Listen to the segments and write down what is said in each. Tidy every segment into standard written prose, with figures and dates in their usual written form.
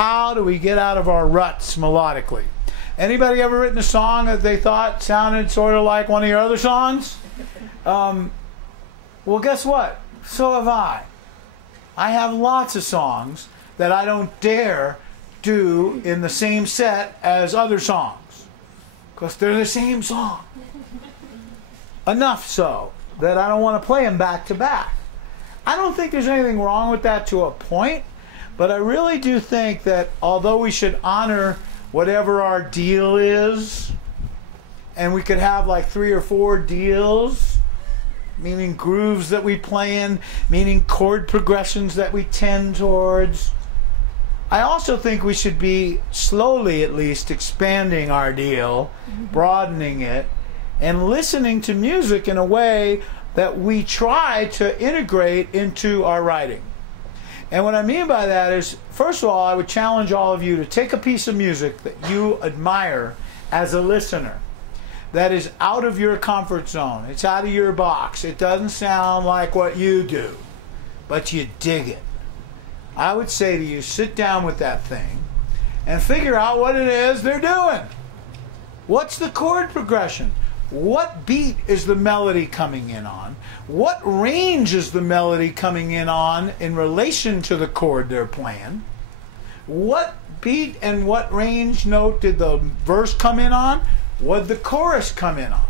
how do we get out of our ruts melodically? Anybody ever written a song that they thought sounded sort of like one of your other songs? Well, guess what? So have I. I have lots of songs that I don't dare do in the same set as other songs, because they're the same song. Enough so that I don't want to play them back to back. I don't think there's anything wrong with that to a point, but I really do think that although we should honor whatever our deal is, and we could have like 3 or 4 deals, meaning grooves that we play in, meaning chord progressions that we tend towards, I also think we should be slowly at least expanding our deal, broadening it, and listening to music in a way that we try to integrate into our writing. And what I mean by that is, first of all, I would challenge all of you to take a piece of music that you admire as a listener, that is out of your comfort zone. It's out of your box. It doesn't sound like what you do, but you dig it. I would say to you, sit down with that thing and figure out what it is they're doing. What's the chord progression? What beat is the melody coming in on? What range is the melody coming in on in relation to the chord they're playing? What beat and what range note did the verse come in on? What did the chorus come in on?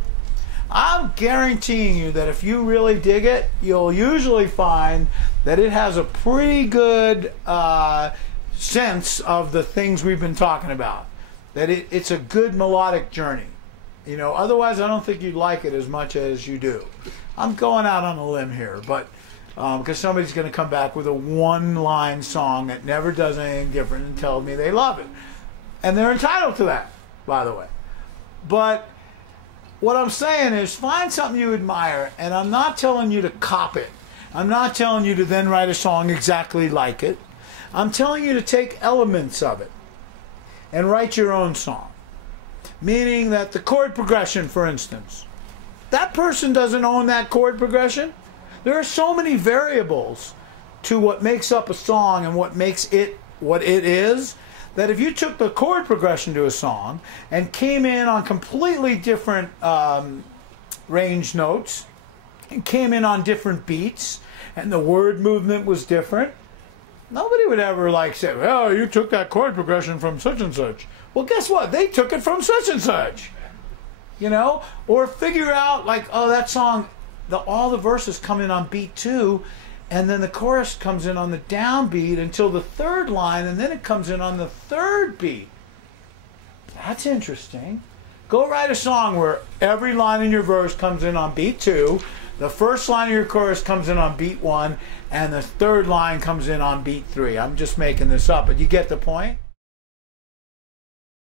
I'm guaranteeing you that if you really dig it, you'll usually find that it has a pretty good sense of the things we've been talking about. That it's a good melodic journey. You know, otherwise I don't think you'd like it as much as you do. I'm going out on a limb here, but because somebody's going to come back with a one-line song that never does anything different and tell me they love it. And they're entitled to that, by the way. But what I'm saying is, find something you admire, and I'm not telling you to cop it. I'm not telling you to then write a song exactly like it. I'm telling you to take elements of it and write your own song. Meaning that the chord progression, for instance, that person doesn't own that chord progression. There are so many variables to what makes up a song and what makes it what it is, that if you took the chord progression to a song and came in on completely different range notes and came in on different beats and the word movement was different, nobody would ever like say, well, you took that chord progression from such and such. Well, guess what? They took it from such and such. You know? Or figure out like, oh, that song, all the verses come in on beat 2, and then the chorus comes in on the downbeat until the 3rd line, and then it comes in on the 3rd beat. That's interesting. Go write a song where every line in your verse comes in on beat 2, the first line of your chorus comes in on beat 1, and the 3rd line comes in on beat 3. I'm just making this up, but you get the point?